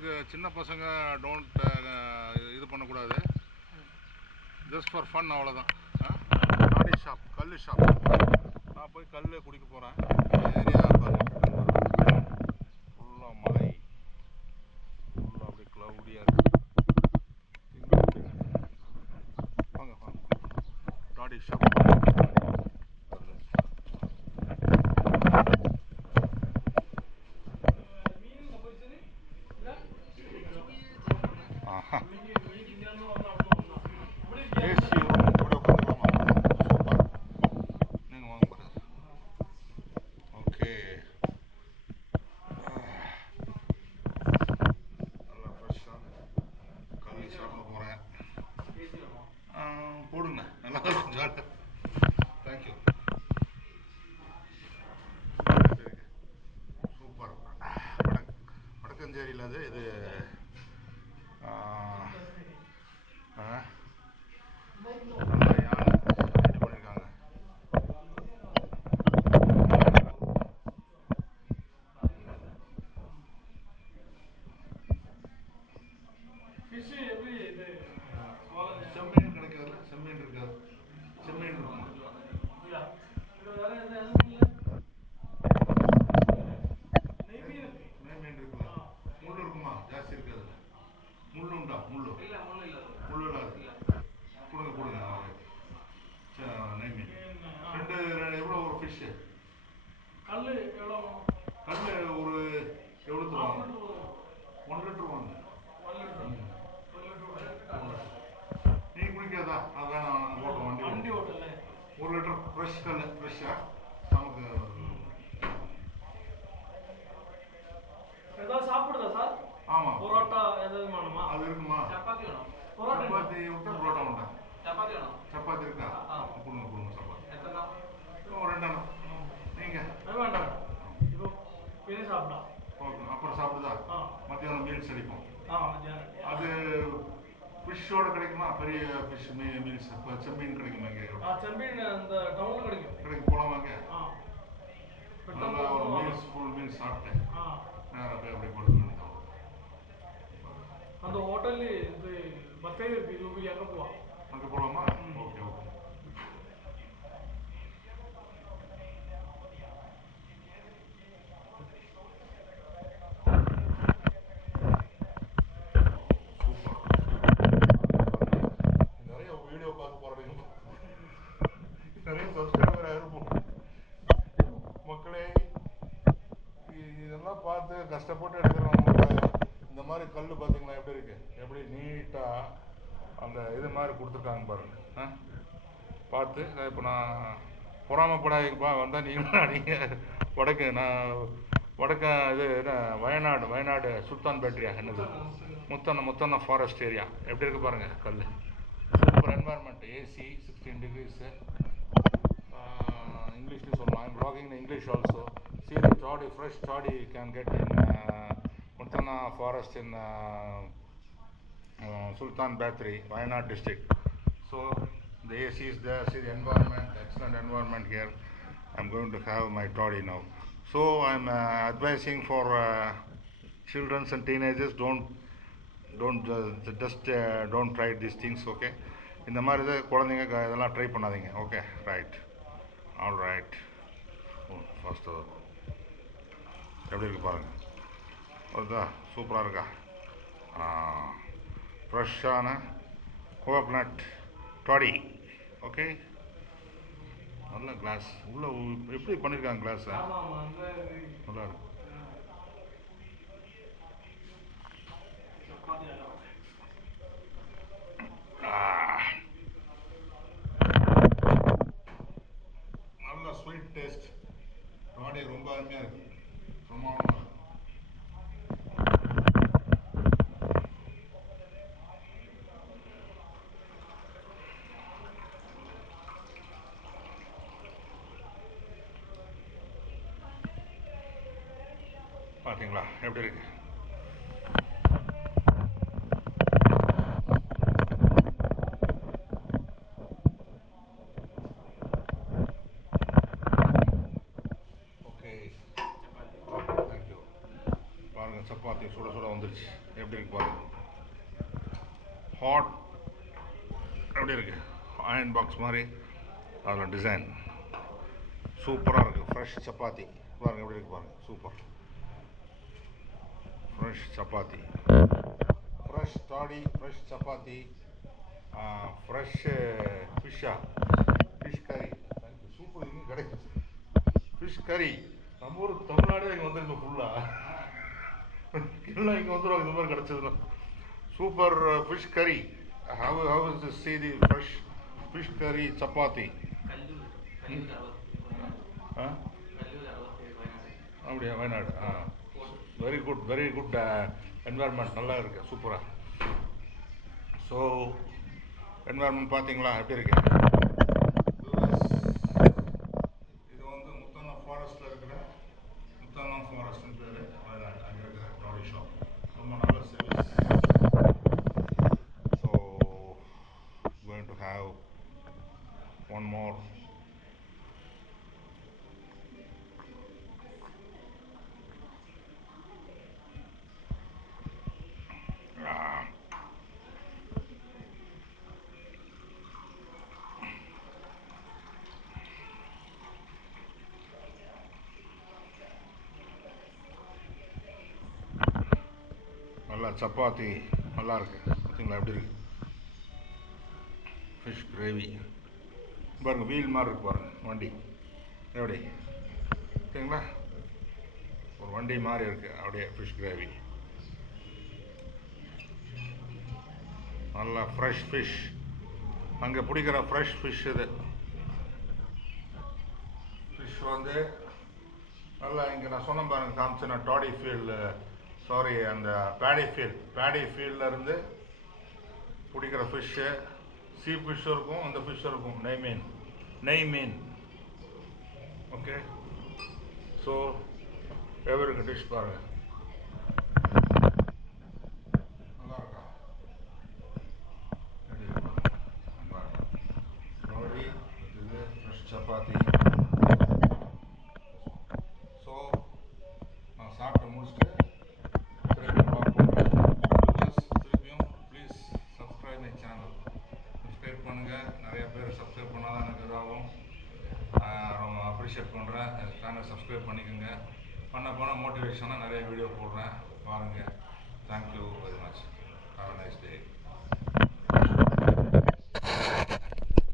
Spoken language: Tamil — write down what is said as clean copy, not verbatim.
விளையாட்டுக்கு சின்ன பசங்க டோன்ட் இது பண்ணக்கூடாது. ஜஸ்ட் ஃபார் ஃபன், அவ்வளோதான். டாடி ஷாப், கல் ஷாப். நான் போய் கல் குடிக்க போகிறேன். ஏரியா ஃபுல்லாக மலை, ஃபுல்லாக அப்படியே க்ளவுடியாக இருக்குது. வாங்க வாங்க, டாடி ஷாப். போடுங்க, நல்லா இருக்கும், ஜாலியாக. தேங்க்யூ. சூப்பர். வடக்கஞ்சேரியில் அது இது பண்ணியிருக்காங்க. செம்மீன் கிடைக்காதுல்ல, செம்மீன் இருக்காது. செம்மீன் இருக்குமா? நெய்மீன் இருக்குல்ல. முள் இருக்குமா? ஜாஸ்தி இருக்காது. முள் உண்டா? முள்ளு இல்லாது. கொடுங்க கொடுங்க. நெய்மீன் ரெண்டு. எவ்வளோ ஒரு ஃபிஷ்ஷு? கல் ஒரு எவ்வளோ தருவாங்க? 1 லிட்டர் வாங்க. நீ குடிக்காதா? அது வேணாம், ஓட்டும் வண்டி ஓட்டல. 1 லிட்டர் ஃப்ரெஷ் கல், ஃப்ரெஷ்ஷாக நமக்கு. ஏதாவது சாப்பிடுதா சார்? ஆமாம், பரோட்டா எதாவது வேணுமா? அது இருக்குமா? சப்பாத்தி வேணும். சப்பாத்தி விட்டா பரோட்டா உண்டா? சப்பாத்தி வேணும். சப்பாத்தி இருக்கா? கொடுங்க சப்பாத்தி. எத்தனை? 2 நீங்கள் வேண்டாம், இப்போ வெளியே சாப்பிடலாம். ஓகே, அப்புறம் சாப்பிடுதா? மத்தியானம் மீல்ஸ் அடிப்போம். அது ஃபிஷ்ஷோட கிடைக்குமா? பெரிய ஃபிஷ் மீல்ஸ். இப்போ செம்மீன் கிடைக்குமா? இங்கே செம்மீன் அந்த டவுனில் கிடைக்கும். போகலாமாங்க? நல்லா ஒரு மீல்ஸ், ஃபுல் மீல்ஸ் சாப்பிட்டேன். நேராக போய் அப்படி படுத்து வேண்டியதான். அந்த ஹோட்டல் இது பத்தே இருக்கு, அங்கே போகலாம். அங்கே போகலாமா? ஓகே. நிறைய சப்ஸ்கிரைபர் இருப்போம். மக்களே, இதெல்லாம் பார்த்து கஷ்டப்பட்டு எடுக்கிறவங்களுக்கு இந்த மாதிரி கல் பார்த்தீங்களா எப்படி இருக்கு? எப்படி நீட்டாக அந்த இது மாதிரி கொடுத்துருக்காங்க பாருங்க. பார்த்து இப்போ நான் பொறாமப்படாதீங்கப்பா. வந்தால் நீங்கள் வடக்க இது வயநாடு சுல்தான் பேட்டரியா என்னது முத்தண்ணா ஃபாரஸ்ட் ஏரியா எப்படி இருக்கு பாருங்க. கல் super environment. AC 16 degrees. English is on. I'm blogging in English also. See the toddy, fresh toddy you can get in Muttana forest in Sultan Battery, Wayanad district. So the AC is there. See the environment, excellent environment here. I'm going to have my toddy now. So I'm advising for children and teenagers, don't try these things, okay? இந்த மாதிரி இதை குழந்தைங்க இதெல்லாம் ட்ரை பண்ணாதீங்க. Okay, right, all right. First எப்படி இருக்கு பாருங்கள். அதுதா சூப்பராக இருக்கா? ஃப்ரெஷ்ஷான கோகனட் டாடி. ஓகே, நல்ல கிளாஸ். உள்ளே எப்படி பண்ணியிருக்காங்க கிளாஸை? நல்லா இருக்கு. நல்ல ஸ்வீட் டேஸ்ட். டாடி ரொம்ப அருமையாக இருக்கு. பிரமாதமாக இருக்கு. பார்த்தீங்களா எப்படி இருக்கு? Okay, thank you. பாருங்கள். சப்பாத்தி சுட சுட வந்துருச்சு. எப்படி இருக்கு பாருங்க. ஹாட் எப்படி இருக்கு, அயன் பாக்ஸ் மாதிரி அதில் டிசைன் சூப்பராக இருக்குது. ஃப்ரெஷ் சப்பாத்தி பாருங்கள் எப்படி இருக்கு பாருங்கள். சூப்பர் ஃப்ரெஷ் சப்பாத்தி, ஃப்ரெஷ் தாடி, ஃப்ரெஷ் சப்பாத்தி, ஃப்ரெஷ் ஃபிஷ்ஷா, ஃபிஷ் கறி. சூப்பர், இங்கே கிடைக்குது ஃபிஷ் கறி. நம்ம ஊர் தமிழ்நாடே இங்கே வந்துருங்க ஃபுல்லாக, எல்லாம் இங்கே வந்துடுவாங்க இந்த மாதிரி கிடச்சதுன்னா. சூப்பர் ஃபிஷ் கறி. How is this? See the fresh fish curry chapati. அப்படியா, வயநாடு. வெரி குட் என்வாயர்மெண்ட், நல்லா இருக்கு, சூப்பராக. ஸோ என்வாயர்மெண்ட் பார்த்தீங்களா எப்படி இருக்கு. இது வந்து முத்தனம் ஃபாரஸ்ட்டில் இருக்கிற முத்தனம் ஃபாரஸ்ட்னு பேர், வயநாடு. அங்கே இருக்கிற டாடி ஷாப் ரொம்ப நல்ல service. Going to have one more. நல்லா சப்பாத்தி நல்லா இருக்கு, பார்த்தீங்களா எப்படி இருக்கு. ஃபிஷ் கிரேவி பாருங்கள், வீல் மாதிரி இருக்கு பாருங்கள் வண்டி எப்படி, ஓகேங்களா. ஒரு வண்டி மாதிரி இருக்குது அப்படியே. ஃபிஷ் கிரேவி நல்லா ஃப்ரெஷ் ஃபிஷ், அங்கே பிடிக்கிற ஃப்ரெஷ் ஃபிஷ். இது ஃபிஷ் வந்து நல்லா இங்கே நான் சொன்ன பாருங்கள் காமிச்சேன், டாடி ஃபீல்டு, சாரி அந்த பேடி ஃபீல்ட்லேருந்து பிடிக்கிற ஃபிஷ்ஷு. சீ ஃபிஷ்ஷும் இருக்கும், அந்த ஃபிஷ்ஷும் இருக்கும், நெய் மீன். ஓகே, ஸோ எவருக்கு டிஷ் பாருங்கள், நல்லா இருக்கா. ரோடி இது ஃப்ரெஷ் சப்பாத்தி. ஸோ நான் சாப்பிட்டு முடிச்சுட்டு திருப்பியும் please subscribe my channel. Subscribe பண்ணுங்கள், நிறைய பேர் சப்ஸ்கிரைப் பண்ணால் தான் எனக்கு இதாகும். ரொம்ப அப்ரிஷியேட் பண்ணுறேன். சேனல் சப்ஸ்கிரைப் பண்ணிக்கோங்க. பண்ண போனால் மோட்டிவேஷனாக நிறைய வீடியோ போடுறேன், பாருங்கள். Thank you very much. Have a nice day.